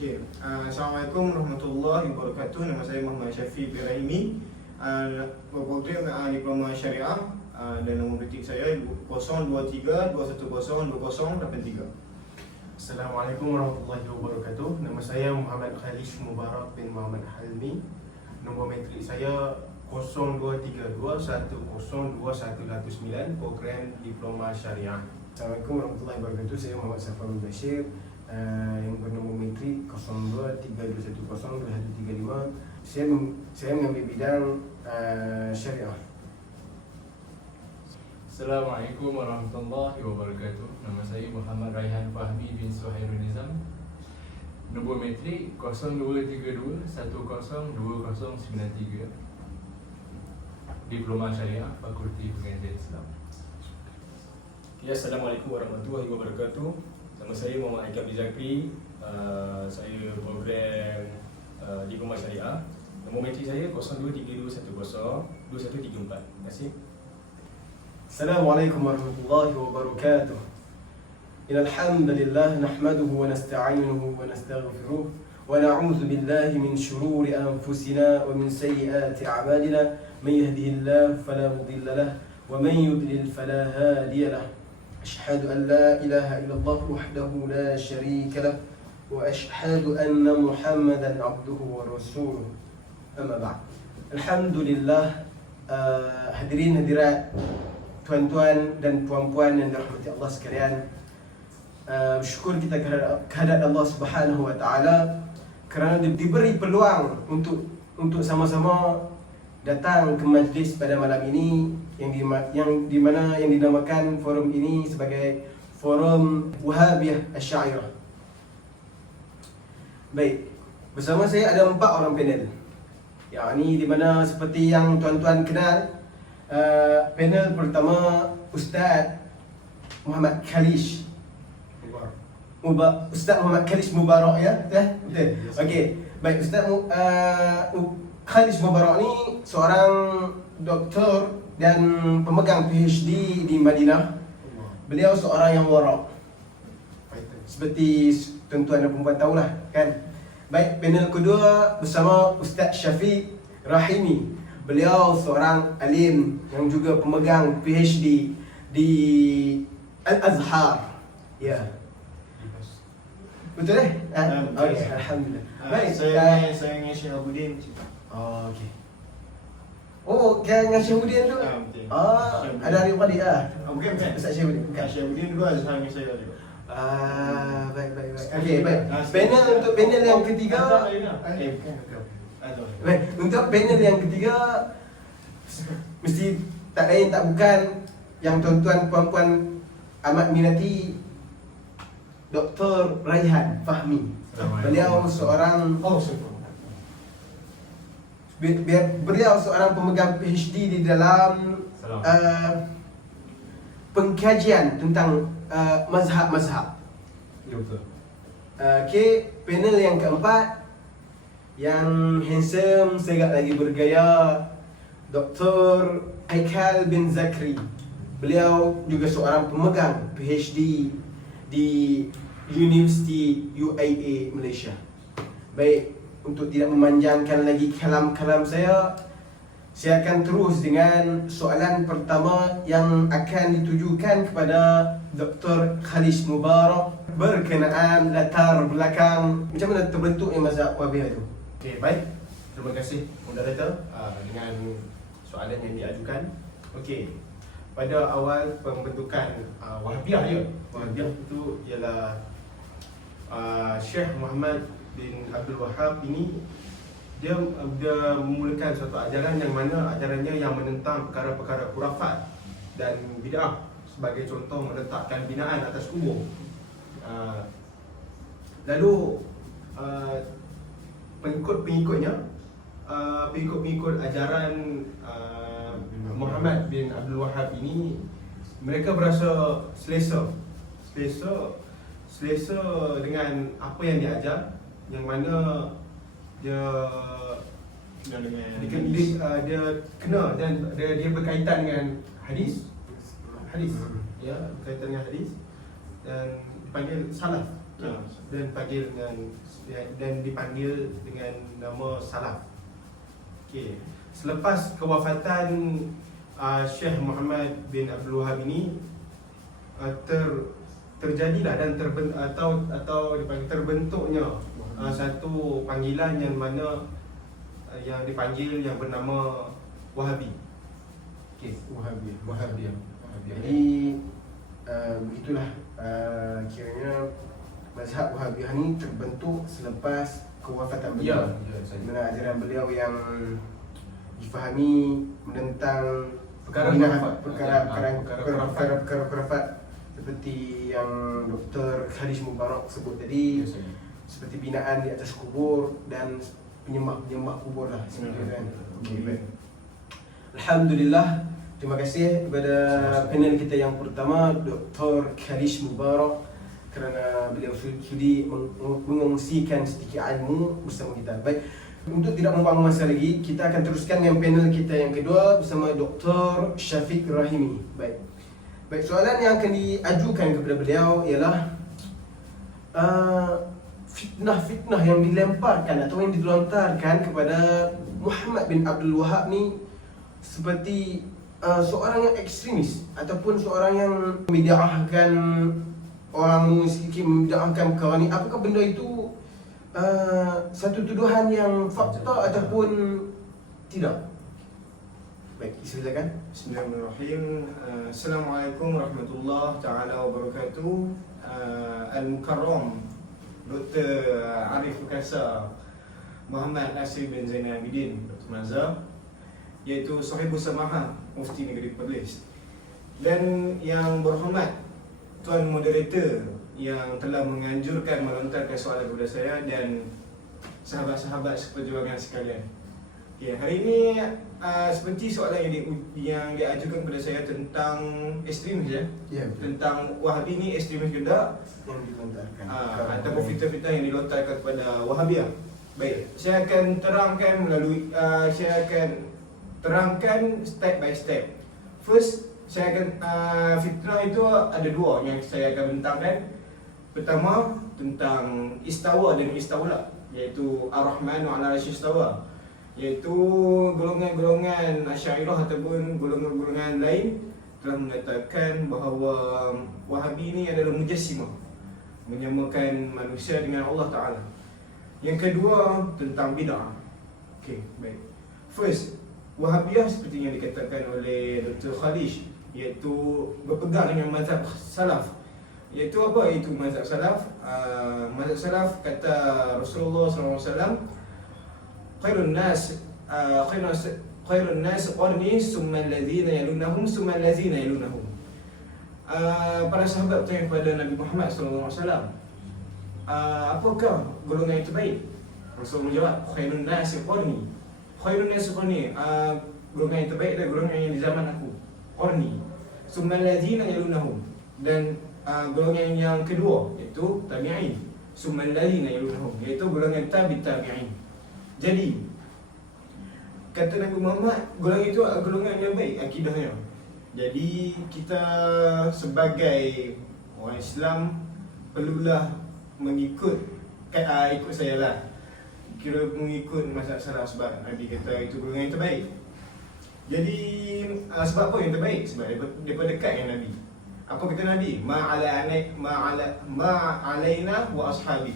Okay. Assalamualaikum warahmatullahi wabarakatuh. Nama saya Muhammad Syafiq bin Rahimi, berprogram Diploma Syariah, dan nombor politik saya 023-210-2083. Assalamualaikum warahmatullahi wabarakatuh. Nama saya Muhammad Khalish Mubarak bin Muhammad Halmi. Nombor matrik saya 0232102109, program Diploma Syariah. Assalamualaikum warahmatullahi wabarakatuh. Saya Muhammad Safar bin Bashir, yang bernombor matrik 0232102135. Saya mengambil bidang syariah. Assalamualaikum warahmatullahi wabarakatuh. Nama saya Muhammad Raihan Fahmi bin Suhairul Nizam. Nombor matrik 0232102093. Diploma Syariah, Fakulti Pengajian Islam. Ya, Assalamualaikum warahmatullahi wabarakatuh. Nama saya Muhammad Aikam Zakri. Saya program Diploma Syariah. Nombor matrik saya 0232102134. Terima kasih. Assalamualaikum warahmatullahi wabarakatuh. Innal hamdalillah nahmaduhu wa nasta'inuhu wa nastaghfiruh wa na'udzu billahi min shururi anfusina wa min sayyiati a'malina. Man yahdihillahu fala mudilla lahu wa man yudlil fala hadiya lahu. أشهد أن لا إله إلا الله وحده لا شريك له وأشهد أن محمدا عبده ورسوله أما بعد. Alhamdulillah, hadirin hadirat, tuan-tuan dan puan-puan yang dirahmati Allah sekalian, bersyukur kita kehadrat Allah Subhanahu wa taala kerana diberi peluang untuk sama-sama datang ke majlis pada malam ini yang dinamakan forum ini sebagai Forum Wahabiyah Asy'ariyah. Baik, bersama saya ada 4 orang panel. Yakni di mana seperti yang tuan-tuan kenal, panel pertama Ustaz Muhammad Khalish Mubarak, ya? Betul. Okey. Baik, Ustaz Khalish Mubarak ni seorang doktor dan pemegang PhD di Madinah. Beliau seorang yang warak, seperti tuan-tuan dan perempuan tahulah, kan? Baik, panel kedua bersama Ustaz Syafiq Rahimi. Beliau seorang alim yang juga pemegang PhD di Al-Azhar. Ya. Betul eh? Okey, alhamdulillah. Baik, Saya dengan Syekh Abudin. Oh, okey. Oh, dengan Syahuddin tu? Betul. Ada adik beradik lah? Bukan. Ustaz Syahuddin? Bukan. Syekh Abudin dulu ada sama dengan saya juga. Baik. Okey, baik. Untuk panel yang ketiga. Bukan. Baik, untuk panel yang ketiga, mesti tak lain tak bukan yang tuan-tuan puan-puan amat minati, Dr. Raihan Fahmi. Beliau seorang beliau seorang pemegang PhD di dalam pengkajian tentang mazhab-mazhab. Betul. Okey, panel yang keempat, yang handsome, segak lagi bergaya, Dr. Aikal bin Zakri. Beliau juga seorang pemegang PhD di Universiti UIA Malaysia. Baik, untuk tidak memanjangkan lagi kalam-kalam saya akan terus dengan soalan pertama yang akan ditujukan kepada Dr. Khalish Mubarak berkenaan latar belakang macam mana terbentuknya mazhab Wahabiyah itu. Okey, baik. Terima kasih moderator dengan soalan yang diajukan. Okey. Pada awal pembentukan Wahabiyah, Wahabiyah itu ialah Syekh Muhammad bin Abdul Wahab ini dia memulakan suatu ajaran yang mana ajarannya yang menentang perkara-perkara khurafat dan bid'ah, sebagai contoh meletakkan binaan atas kubur. Lalu pengikut-pengikut ajaran Muhammad bin Abdul Wahab ini, mereka berasa selesa dengan apa yang dia ajar, yang mana dia kena dan dia berkaitan dengan hadis, ya, berkaitan dengan hadis dan dipanggil salaf. dan panggil dengan dan dipanggil dengan nama Salaf. Okey. Selepas kewafatan Syekh Muhammad bin Abdul Wahab ini terjadilah dan terbentuknya satu panggilan yang mana yang dipanggil yang bernama Wahabi. Okey, Wahabiyah. Wahabi. Jadi begitulah kiranya mazhab Wahabiyah ni terbentuk selepas kewafatan beliau. Mana ajaran beliau yang difahami menentang perkara khurafat seperti yang Dr. Khalid Mubarak sebut tadi, seperti binaan di atas kubur dan penyembah kubur lah sebenarnya kan. Okay, baik. Alhamdulillah, terima kasih kepada panel kita yang pertama, Dr. Khalid Mubarak, kerana beliau sudi mengongsikan sedikit ilmu bersama kita. Baik, untuk tidak membuang masa lagi, kita akan teruskan dengan panel kita yang kedua bersama Dr. Syafiq Rahimi. Baik, soalan yang akan diajukan kepada beliau ialah fitnah-fitnah yang dilemparkan atau yang dilontarkan kepada Muhammad bin Abdul Wahab ni seperti seorang yang ekstremis ataupun seorang yang membid'ahkan orang muslim, membid'ahkan perkara ni. Apakah benda itu satu tuduhan yang fakta ataupun tidak? Baik, silakan. Bismillahirrahmanirrahim. Assalamualaikum warahmatullahi taala wabarakatuh. Al-Mukarram Dr. Arif Ukasa Muhammad Nasir bin Zainal Abidin Dr. Mazhar, iaitu Sahibus Samahah Mufti Negeri Perlis, dan yang berhormat Tuan Moderator yang telah menganjurkan melontarkan soalan kepada saya dan sahabat-sahabat seperjuangan sekalian. Okay, hari ini seperti soalan yang diajukan kepada saya tentang ekstremis ya. Ya, Tentang Wahabi ni ekstremis ke tak, yang dilontarkan ataupun fitnah-fitnah yang dilontarkan kepada Wahabiyah. Baik, saya akan terangkan step by step. First, saya akan fitnah itu ada dua yang saya akan bentangkan. Pertama, tentang istawa dan istawla, iaitu Ar-Rahman 'ala al-'arsy istawa, iaitu golongan-golongan Asy'ariyah ataupun golongan-golongan lain telah mengatakan bahawa Wahabi ini adalah mujassimah, menyamakan manusia dengan Allah Ta'ala. Yang kedua, tentang bid'ah. Okey, baik. First, Wahabiyah seperti yang dikatakan oleh Dr. Khalid, iaitu berpegang dengan mazhab salaf. Iaitu apa itu mazhab salaf? Mazhab salaf kata Rasulullah SAW, khairun nas qarni summa allazina yalunahum summa allazina yalunahum. Para sahabat bertanya kepada Nabi Muhammad SAW, apakah golongan yang terbaik? Rasul menjawab, khairun nas qarni. Khairun nas qarni, golongan yang terbaik adalah golongan yang di zaman aku, qarni. Summa allazina yalunahum, dan golongan yang kedua iaitu tabi'in. Summa allazina yalunahum, iaitu golongan tabi'in. Jadi kata Nabi Muhammad, golongan itu adalah golongan yang baik akidahnya. Jadi kita sebagai orang Islam perlulah mengikut ikut saya lah, kira mengikut mazhab salaf, sebab Nabi kata itu golongan yang terbaik. Jadi sebab apa yang terbaik? Sebab daripada dekat dengan Nabi. Apa kata Nabi? Ma'alaina wa ashabi.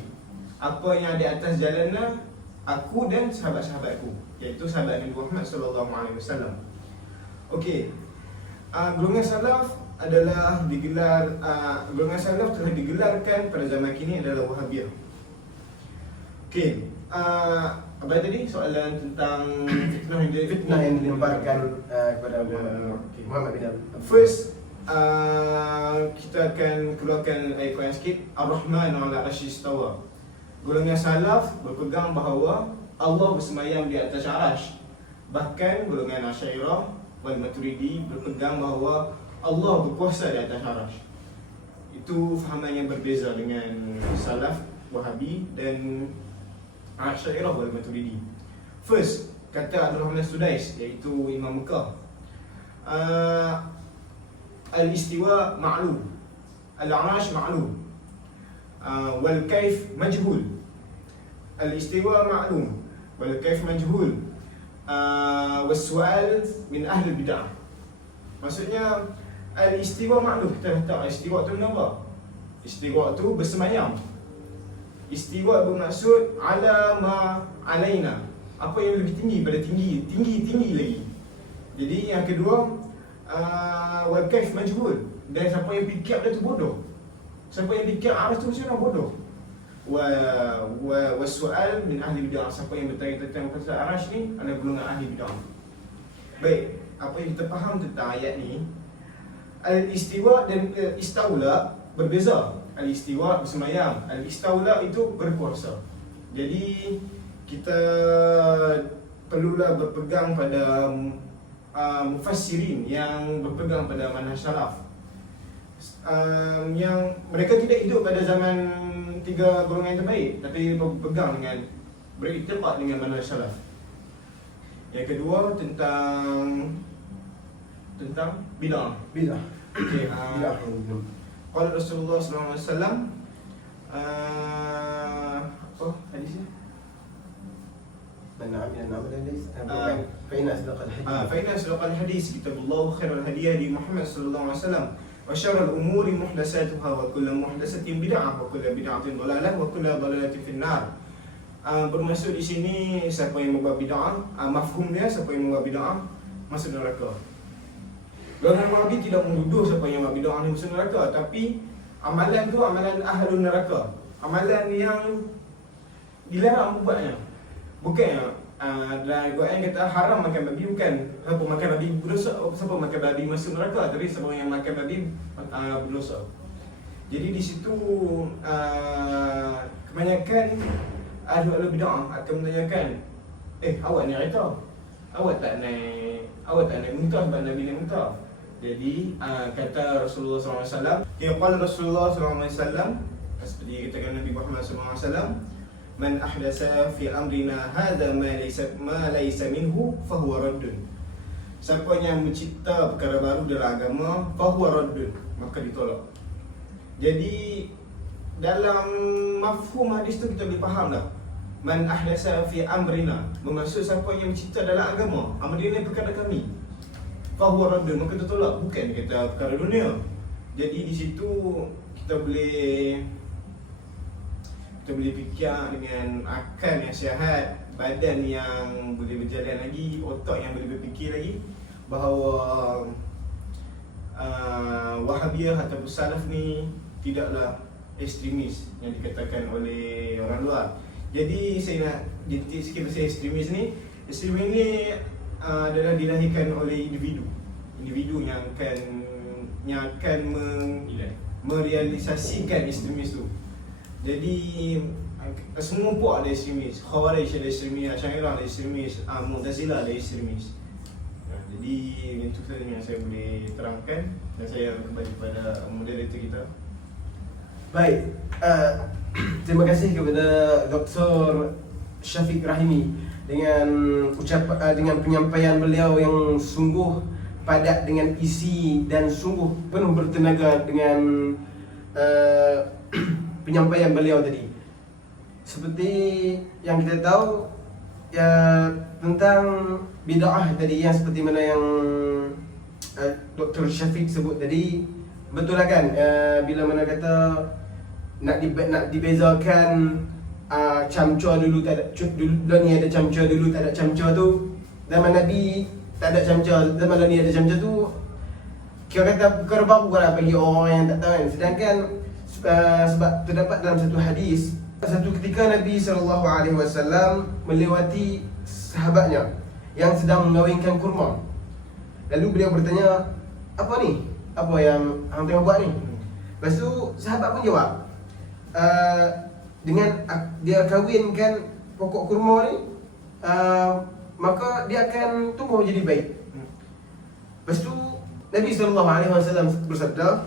Apa yang ada atas jalannya aku dan sahabat-sahabatku, iaitu sahabat Nabi Muhammad SAW. Okey, golongan salaf adalah golongan salaf telah digelarkan pada zaman kini adalah Wahabiyah. Okey, apa tadi soalan tentang fitnah yang dilemparkan kepada Muhammad bin Abdul. First, kita akan keluarkan ayat Quran sikit. Ar-Rahman 'ala al-'arsy istawa. Golongan salaf berpegang bahawa Allah bersemayam di atas arasy. Bahkan golongan Asy'ariyah wal Maturidi berpegang bahawa Allah berkuasa di atas arasy. Itu fahaman yang berbeza dengan salaf Wahabi dan Asy'ariyah wal Maturidi. First, kata Abdul Rahman Sudais, iaitu Imam Mekah, al-istiwa ma'lum, al-'arsh ma'lum. wal kaif majhul. Al-istiwa ma'lum wal kaif majhul. Was-su'al min ahli bid'ah. Maksudnya al-istiwa ma'lum, kita tahu istiwa tu apa? Istiwa tu bersemayam. Istiwa bermaksud ala ma alaina, apa yang lebih tinggi pada tinggi lagi. Jadi yang kedua, wal kaif majhul, dan siapa yang fikir dia tu bodoh. Siapa yang fikir arah tu macam mana bodoh. Was-su'al min ahli bid'ah, siapa yang bertanya tentang pasal arash ni adalah golongan ahli bid'ah. Baik, apa yang kita faham tentang ayat ni, al-istiwa dan istaula berbeza. Al-istiwa bersemayam, al-istaula itu berkuasa. Jadi kita perlulah berpegang pada mufassirin yang berpegang pada manhaj salaf, yang mereka tidak hidup pada zaman tiga golongan yang terbaik, tapi berpegang dengan, beriktiqad dengan manhaj salaf. Yang kedua tentang bid'ah. Bid'ah. Okey, Bid'ah. qala Rasulullah sallallahu alaihi wasallam, apa hadisnya? من عمل عملا ليس فإن أصدق الحديث فإن أصدق الحديث كتاب الله خير الهدي هدي محمد صلى الله عليه وسلم وشر الأمور محدثاتها وكل محدثة بدعة وكل بدعة ضلالة وكل ضلالة في النار. Bermaksud di sini siapa yang membuat bid'ah, mafhumnya siapa yang membuat bid'ah masuk neraka. Golongan Wahabi tidak menuduh siapa yang membuat bid'ah ni masuk neraka, tapi amalan tu amalan ahlul neraka, amalan yang dilarang membuatnya. Bukan dalam Quran kata haram makan babi, bukan siapa makan babi berdosa, siapa makan babi masuk neraka, tapi siapa yang makan babi berdosa. Jadi di situ kebanyakan ahli bid'ah akan menanyakan, awak ni cerita, awak tak naik muntah sebab Nabi naik muntah. Jadi kata Rasulullah SAW, qala Rasulullah SAW, seperti katakan Nabi Muhammad SAW, man ahdasa fi amrina hadha ma laysa minhu fahuwa raddun. Siapa yang mencipta perkara baru dalam agama, fahuwa raddun, maka ditolak. Jadi dalam mafhum hadis tu kita boleh faham dah. Man ahdasa fi amrina bermaksud siapa yang mencipta dalam agama, amrina perkara kami, fahuwa raddun, maka ditolak, bukan kata perkara dunia. Jadi di situ kita boleh fikir dengan akal yang sihat, badan yang boleh berjalan lagi, otak yang boleh berfikir lagi, bahawa Wahabiyah ataupun Salaf ni tidaklah ekstremis yang dikatakan oleh orang luar. Jadi saya nak jentik sikit pasal ekstremis ni. Ekstremis ni adalah dilahirkan oleh individu yang akan merealisasikan ekstremis tu. Jadi semua pun ada ekstremis. Khawarij ada ekstremis, Asy'ariyah ada ekstremis, Mu'tazilah ada ekstremis. Jadi itu saja yang saya boleh terangkan, dan saya kembali kepada moderator kita. Baik, terima kasih kepada Dr. Syafiq Rahimi dengan dengan penyampaian beliau yang sungguh padat dengan isi dan sungguh penuh bertenaga dengan penyampaian beliau tadi. Seperti yang kita tahu ya, tentang bid'ah tadi, yang seperti mana yang Dr. Syafiq sebut tadi, betul lah kan? Bila mana kata nak dibezakan camca dulu tak ada, dulu ni ada camca, dulu tak ada camca tu. Zaman Nabi tak ada camca, zaman ni ada camca tu, kira kata perkara baru lah bagi orang yang tak tahu kan. Sedangkan sebab terdapat dalam satu hadis, satu ketika Nabi SAW melewati sahabatnya yang sedang mengawinkan kurma. Lalu beliau bertanya, apa ni? Apa yang hang tengah buat ni? Lepas tu sahabat pun jawab, dengan dia kawinkan pokok kurma ni, maka dia akan tumbuh menjadi baik. Lepas tu Nabi SAW bersabda,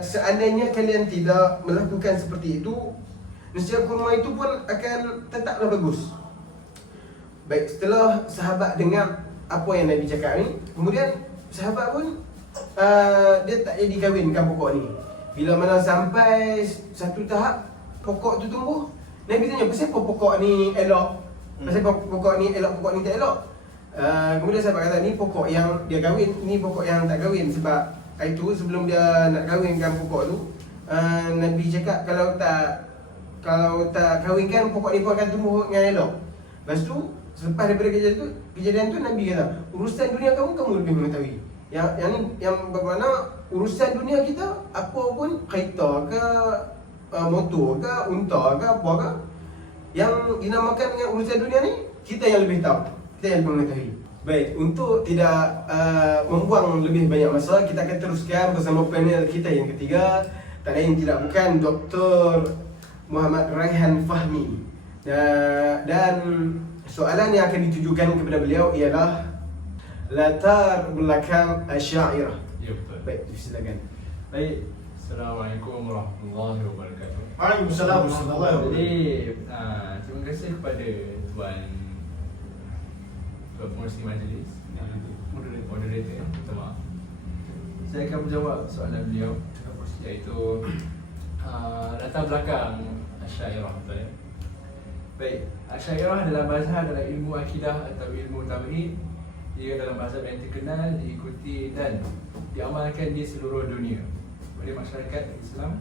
seandainya kalian tidak melakukan seperti itu, nescaya kurma itu pun akan tetaplah bagus. Baik, setelah sahabat dengar apa yang Nabi cakap ni, kemudian sahabat pun dia tak jadi kahwinkan pokok ni. Bila mana sampai satu tahap pokok tu tumbuh, Nabi tanya, pasal apa pokok ni elok? Pasal apa pokok ni elok, pokok ni tak elok? Kemudian sahabat kata, ni pokok yang dia kahwin, ni pokok yang tak kahwin. Sebab itu sebelum dia nak kahwinkan pokok tu, Nabi cakap kalau tak kahwinkan, pokok ni pun akan tumbuh dengan elok. Lepas tu, selepas daripada kejadian tu Nabi kata, urusan dunia kamu lebih mengetahui. Yang bermakna urusan dunia kita, apa pun kereta ke, motor ke, unta ke, apa ke, yang dinamakan dengan urusan dunia ni, kita yang lebih tahu, kita yang lebih mengetahui. Baik, untuk tidak membuang lebih banyak masa, kita akan teruskan bersama panel kita yang ketiga. Tak lain tidak bukan Dr. Muhammad Raihan Fahmi. Dan soalan yang akan ditujukan kepada beliau ialah latar belakang Asy'ariyah. Ya, betul. Baik, silakan. Baik, Assalamualaikum warahmatullahi wabarakatuh. Waalaikumsalam warahmatullahi wabarakatuh. Jadi, terima kasih kepada Tuan pengurusi majlis, moderator, minta maaf. Saya akan menjawab soalan beliau, iaitu latar belakang Asy'ariyah, betul ya? Baik, Asy'ariyah adalah mazhab dalam ilmu akidah atau ilmu tauhid. Ia dalam mazhab yang terkenal, diikuti dan diamalkan di seluruh dunia oleh masyarakat Islam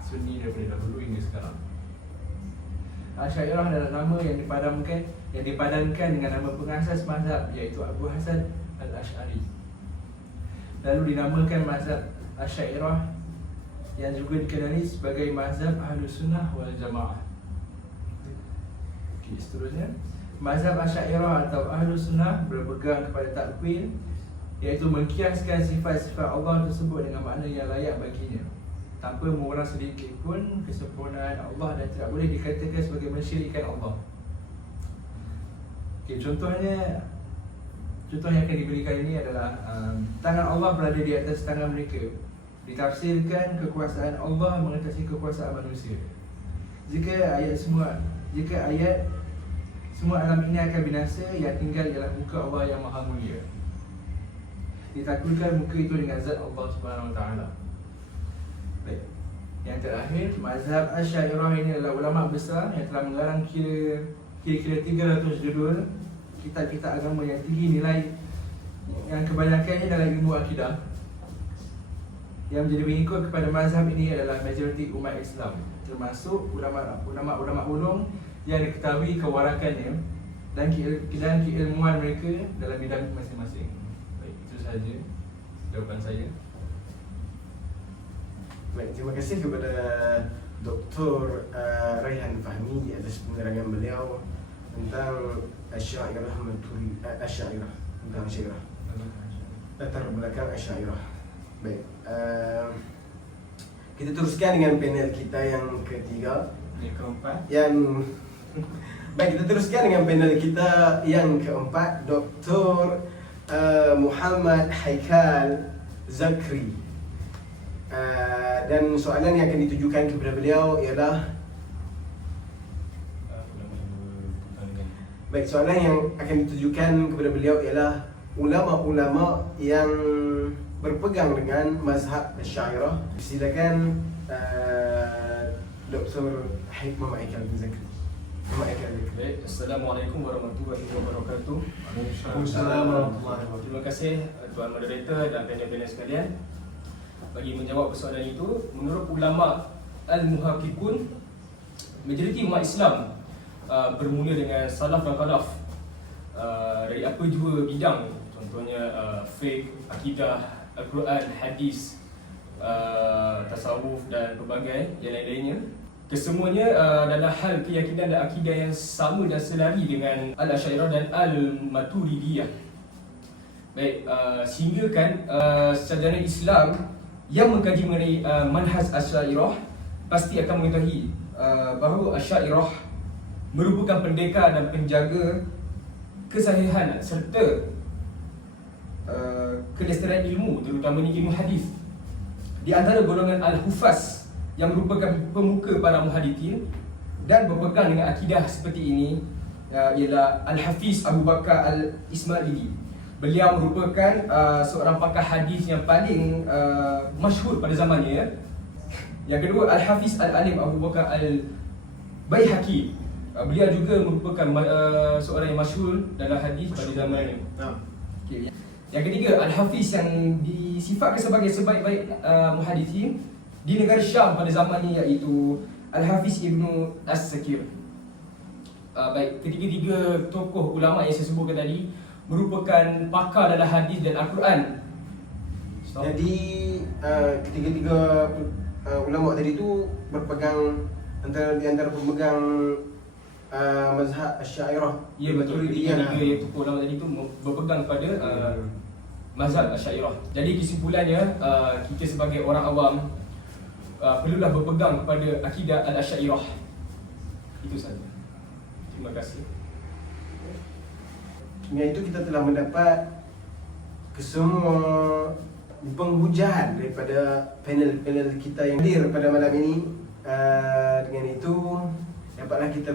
Sunni daripada dahulu hingga sekarang. Asy'ariyah adalah nama yang dipadankan dengan nama pengasas mazhab, iaitu Abu Hasan Al-Asy'ari. Lalu dinamakan mazhab Asy'ariyah yang juga dikenali sebagai mazhab Ahlus Sunnah wal Jamaah. Okey, seterusnya, mazhab Asy'ariyah atau Ahlus Sunnah berpegang kepada takwil, iaitu mengkiaskan sifat-sifat Allah tersebut dengan makna yang layak baginya, tanpa mengurang sedikit pun kesempurnaan Allah dan tidak boleh dikatakan sebagai mensyirikkan Allah. Okey, contoh yang akan diberikan ini adalah tangan Allah berada di atas tangan mereka. Ditafsirkan kekuasaan Allah mengatasi kekuasaan manusia. Jika ayat semua alam ini akan binasa, yang tinggal ialah muka Allah yang maha mulia. Ditaklukkan muka itu dengan zat Allah Subhanahu Wa Taala. Baik. Yang terakhir, mazhab Asy'ariyah ini adalah ulama besar yang telah mengarang kira-kira 300 judul kitab-kitab agama yang tinggi nilai, yang kebanyakannya dalam ilmu akidah. Yang menjadi pengikut kepada mazhab ini adalah majoriti umat Islam, termasuk ulama-ulama ulum yang diketahui kewarakannya dan keilmuan mereka dalam bidang masing-masing. Baik, itu sahaja jawapan saya. Baik, terima kasih kepada Dr. Raihan Fahmi di atas penerangan beliau tentang Asy'ariyah, tentang Asy'ariyah, latar belakang Asy'ariyah. Baik, kita teruskan dengan panel kita yang ketiga, Yang keempat. Baik, kita teruskan dengan panel kita yang keempat, Dr. Muhammad Haikal Zakri. Dan soalan yang akan ditujukan kepada beliau ialah, baik, soalan yang akan ditujukan kepada beliau ialah ulama-ulama yang berpegang dengan mazhab Asy'ariyah. Silakan Dr. Muhammad Haikal Zakri. Baik, Assalamualaikum warahmatullahi wabarakatuh. Waalaikumsalam warahmatullahi wabarakatuh. Terima kasih Tuan Moderator dan panel-panel sekalian. Bagi menjawab persoalan itu, menurut ulama Al-Muhaqqiqun, majoriti umat Islam bermula dengan salaf dan khalaf dari apa jua bidang, contohnya fiqh, akidah, Al-Quran, hadis, tasawuf dan pelbagai yang lain-lainnya. Kesemuanya adalah hal keyakinan dan akidah yang sama dan selari dengan Al-Asy'ariyah dan Al-Maturidiyah. Baik, sehingga kan sarjana Islam yang mengkaji mengenai manhaj Asy'ariyah pasti akan mengetahui bahawa Asy'ariyah merupakan pendekar dan penjaga kesahihan serta kelestarian ilmu, terutamanya ilmu hadis. Di antara golongan Al-Hufaz yang merupakan pemuka para muhadithin dan berpegang dengan akidah seperti ini ialah Al-Hafiz Abu Bakar Al-Ismaili. Beliau merupakan seorang pakar hadis yang paling masyhur pada zamannya. Yang kedua, Al-Hafiz Al-Alim Abu Bakar Al-Baihaqi. Beliau juga merupakan seorang yang masyhur dalam hadis pada zaman ini. Okay. Yang ketiga, Al-Hafiz yang disifatkan sebagai sebaik-baik muhadithin di negara Syam pada zaman ini, iaitu Al-Hafiz Ibnu As-Sakir. Baik, ketiga-tiga tokoh ulama yang saya sebutkan tadi merupakan pakar dalam hadis dan Al-Quran. Jadi ketiga-tiga ulama tadi tu berpegang di antara pemegang mazhab Asy'ariyah. Ya, betul. Ketiga-tiga yang tokoh ulama tadi tu berpegang pada mazhab Asy'ariyah. Jadi kesimpulannya, kita sebagai orang awam perlulah berpegang kepada akidah Al-Asy'ariyah. Itu saja. Terima kasih. Dengan itu kita telah mendapat kesemua penghujan daripada panel-panel kita yang hadir pada malam ini. Dengan itu dapatlah kita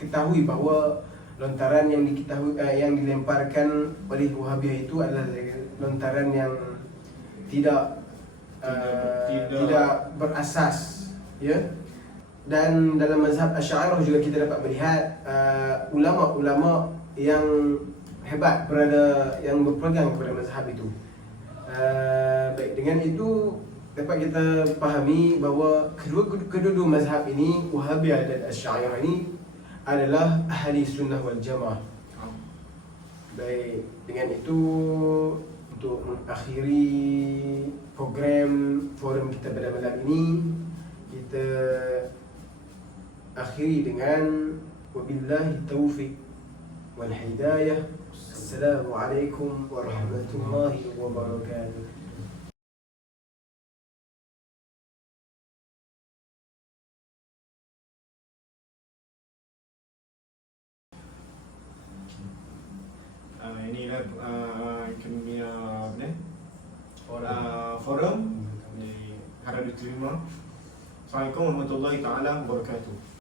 ketahui bahawa lontaran yang yang dilemparkan oleh Wahabiyah itu adalah lontaran yang tidak berasas, ya. Dan dalam mazhab Asy'ariyah juga kita dapat melihat ulama-ulama yang hebat yang berpegang kepada mazhab itu. Baik, dengan itu dapat kita fahami bahawa kedua-dua mazhab ini, Wahabiyah dan Asy'ariyah ini, adalah ahli sunnah wal jamaah. Baik, dengan itu untuk mengakhiri program forum kita pada malam ini, kita akhiri dengan wabillahi taufiq wal hidayah. Assalamualaikum warahmatullahi wabarakatuh. Inilah kami forum yang harap diterima. Assalamualaikum warahmatullahi taala wabarakatuh.